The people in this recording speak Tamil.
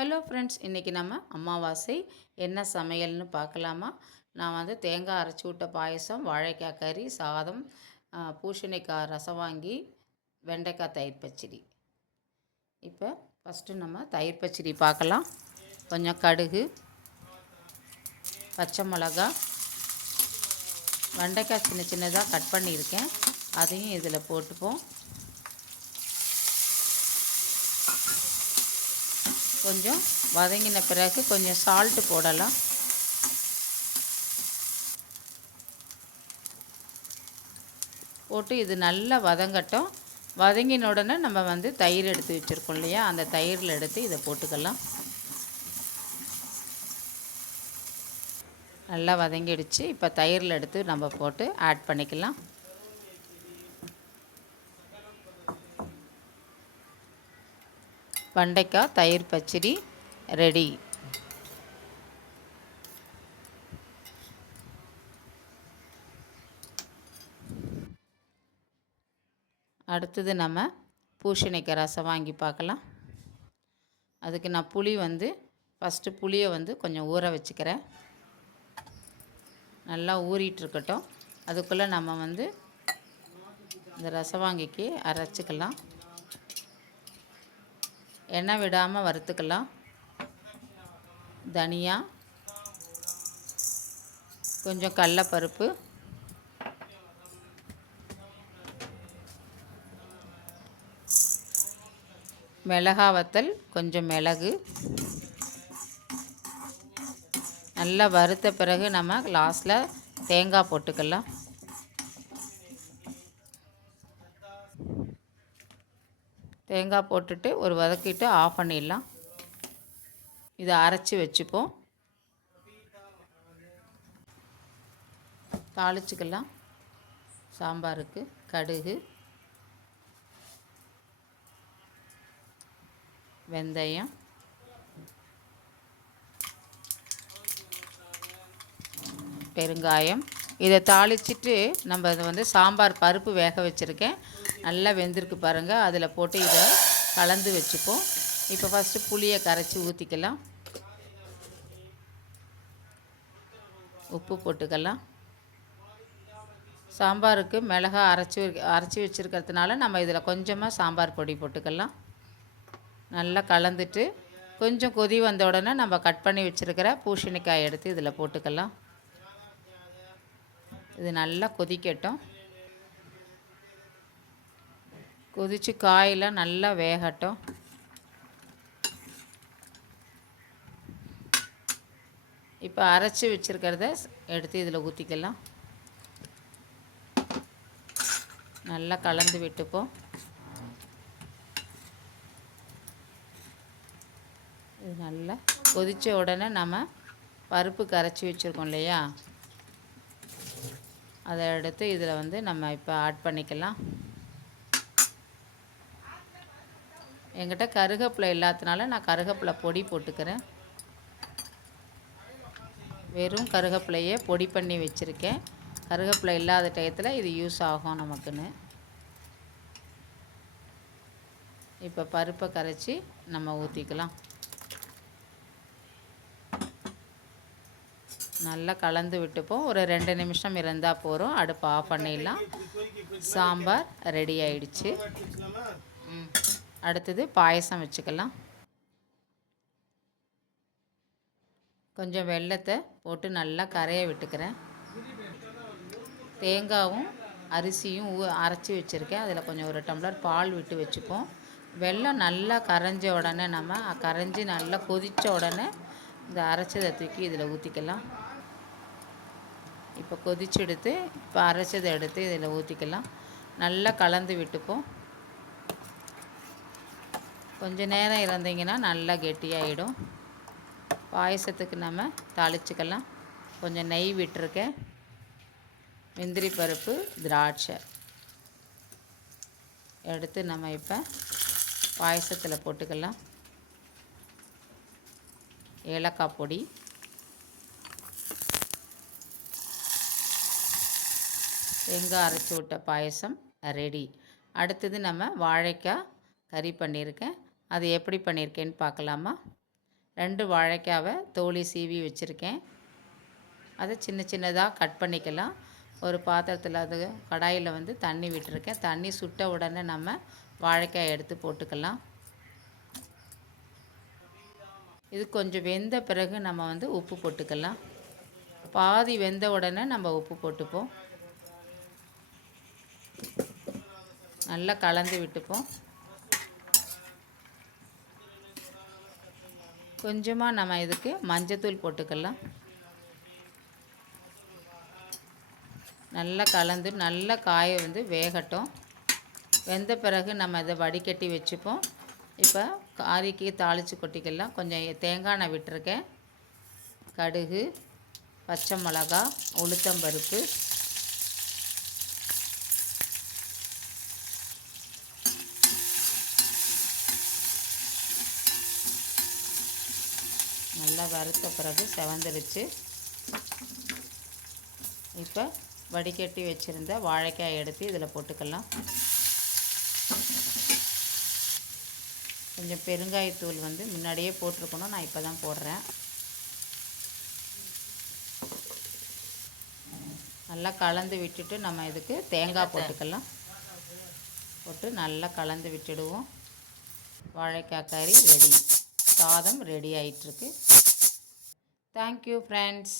ஹலோ ஃப்ரெண்ட்ஸ், இன்றைக்கி நம்ம அமாவாசை என்ன சமையல்னு பார்க்கலாமா? நான் வந்து தேங்காய் அரைச்சி விட்ட பாயசம், வாழைக்காய் கறி, சாதம், பூசணிக்காய் ரசவாங்கி, வெண்டைக்காய் தயிர் பச்சடி. இப்போ ஃபஸ்ட்டு நம்ம தயிர் பச்சடி பார்க்கலாம். கொஞ்சம் கடுகு, பச்சை மிளகா, வெண்டைக்காய் சின்ன சின்னதாக கட் பண்ணியிருக்கேன், அதையும் இதில் போட்டுப்போம். கொஞ்சம் வதங்கின பிறகு கொஞ்சம் சால்ட்டு போடலாம். போட்டு இது நல்லா வதங்கட்டும். வதங்கின உடனே நம்ம வந்து தயிர் எடுத்து வச்சுருக்கோம் இல்லையா, அந்த தயிரில் எடுத்து இதை போட்டுக்கலாம். நல்லா வதங்கிடுச்சு. இப்போ தயிரில் எடுத்து நம்ம போட்டு ஆட் பண்ணிக்கலாம். வெண்டைக்காய் தயிர் பச்சடி ரெடி. அடுத்தது நம்ம பூசணிக்காய் ரசம் வாங்கி பார்க்கலாம். அதுக்கு நான் புளி வந்து ஃபஸ்ட்டு புளியை வந்து கொஞ்சம் ஊற வச்சுக்கிறேன். நல்லா ஊறிட்டுருக்கட்டும். அதுக்குள்ளே நம்ம வந்து இந்த ரசவாங்கிக்கு அரைச்சிக்கலாம். எண்ணெய் விடாமல் வறுத்துக்கலாம். தனியா, கொஞ்சம் கடலைப்பருப்பு, மிளகாய் வத்தல், கொஞ்சம் மிளகு நல்லா வறுத்த பிறகு நம்ம லாஸ்ட்டில் தேங்காய் போட்டுக்கலாம். தேங்காய் போட்டுட்டு ஒரு வதக்கிட்டு ஆஃப் பண்ணிடலாம். இதை அரைச்சி வச்சுப்போம். தாளிச்சுக்கலாம். சாம்பாருக்கு கடுகு, வெந்தயம், பெருங்காயம். இதை தாளிச்சிட்டு நம்ம இதை வந்து சாம்பார் பருப்பு வேக வச்சுருக்கேன், நல்லா வெந்திருக்கு பாருங்கள். அதில் போட்டு இதை கலந்து வச்சுப்போம். இப்போ ஃபஸ்ட்டு புளியை கரைச்சி ஊற்றிக்கலாம். உப்பு போட்டுக்கலாம். சாம்பாருக்கு மிளகாய் அரைச்சி வச்சுருக்கிறதுனால நம்ம இதில் கொஞ்சமாக சாம்பார் பொடி போட்டுக்கலாம். நல்லா கலந்துட்டு கொஞ்சம் கொதி வந்த உடனே நம்ம கட் பண்ணி வச்சுருக்கிற பூசணிக்காய் எடுத்து இதில் போட்டுக்கலாம். இது நல்லா கொதிக்கட்டும். கொதித்து காயெல்லாம் நல்லா வேகட்டும். இப்போ அரைச்சி வச்சுருக்கிறத எடுத்து இதில் ஊற்றிக்கலாம். நல்லா கலந்து விட்டுப்போம். இது நல்லா கொதித்த உடனே நம்ம பருப்பு கரைச்சி வச்சுருக்கோம் இல்லையா, அதை எடுத்து இதில் வந்து நம்ம இப்போ ஆட் பண்ணிக்கலாம். என்கிட்ட கருவேப்பிலை இல்லாததுனால நான் கருவேப்பிலை பொடி போட்டுக்கிறேன். வெறும் கருவேப்பிலையே பொடி பண்ணி வச்சுருக்கேன். கருவேப்பிலை இல்லாத டயத்தில் இது யூஸ் ஆகும் நமக்குன்னு. இப்போ பருப்பை கரைச்சி நம்ம ஊற்றிக்கலாம். நல்லா கலந்து விட்டுப்போம். ஒரு 2 நிமிஷம் இருந்தால் போகிறோம். அடுப்பு ஆஃப் பண்ணிடலாம். சாம்பார் ரெடி ஆயிடுச்சு. அடுத்தது பாயசம் வச்சுக்கலாம். கொஞ்சம் வெல்லத்தை போட்டு நல்லா கரைய விட்டுக்கிறேன். தேங்காயும் அரிசியும் அரைச்சி வச்சுருக்கேன். அதில் கொஞ்சம் ஒரு டம்ளர் பால் விட்டு வச்சுப்போம். வெல்லம் நல்லா கரைஞ்ச உடனே கரைஞ்சி நல்லா கொதித்த உடனே இந்த அரைச்சதை தூக்கி இதில் ஊற்றிக்கலாம். இப்போ கொதிச்சு எடுத்து இப்போ அரைச்சதை எடுத்து இதில் ஊற்றிக்கலாம். நல்லா கலந்து விட்டுப்போம். கொஞ்சம் நேரம் இருந்தீங்கன்னா நல்லா கெட்டியாகிடும். பாயசத்துக்கு நம்ம தாளிச்சுக்கலாம். கொஞ்சம் நெய் விட்டுருக்கேன். முந்திரி பருப்பு, திராட்சை எடுத்து நம்ம இப்போ பாயசத்தில் போட்டுக்கலாம். ஏலக்காய் பொடி, தேங்காய் அரைச்சி விட்ட பாயசம் ரெடி. அடுத்தது நம்ம வாழைக்காய் கறி பண்ணியிருக்கேன். அது எப்படி பண்ணியிருக்கேன்னு பார்க்கலாமா? 2 வாழைக்காவை தோலி சீவி வச்சுருக்கேன். அதை சின்ன சின்னதாக கட் பண்ணிக்கலாம். ஒரு பாத்திரத்தில் அது கடாயில் வந்து தண்ணி விட்டுருக்கேன். தண்ணி சுட்ட உடனே நம்ம வாழைக்காய் எடுத்து போட்டுக்கலாம். இது கொஞ்சம் வெந்த பிறகு நம்ம வந்து உப்பு போட்டுக்கலாம். பாதி வெந்த உடனே நம்ம உப்பு போட்டுப்போம். நல்லா கலந்து விட்டுப்போம். கொஞ்சமாக நம்ம இதுக்கு மஞ்சத்தூள் போட்டுக்கலாம். நல்லா கலந்து நல்லா காயை வந்து வேகட்டும். வெந்த பிறகு நம்ம இதை வடிகட்டி வச்சுப்போம். இப்போ காரிக்கு தாளித்து கொட்டிக்கலாம். கொஞ்சம் தேங்காய் எண்ணெய் விட்டுருக்கேன். கடுகு, பச்சை மிளகா, உளுத்தம்பருப்பு, நல்லா வறுத்த பிறகு செவந்துருச்சு. இப்போ வடிகட்டி வச்சுருந்த வாழைக்காய் எடுத்து இதில் போட்டுக்கலாம். கொஞ்சம் பெருங்காயத்தூள் வந்து முன்னாடியே போட்டிருக்கணும், நான் இப்போ தான் போடுறேன். நல்லா கலந்து விட்டுட்டு நம்ம இதுக்கு தேங்காய் போட்டுக்கலாம். போட்டு நல்லா கலந்து விட்டுடுவோம். வாழைக்காய் கறி ரெடி. சாதம் ரெடி ஆகிட்டுருக்கு. Thank you friends.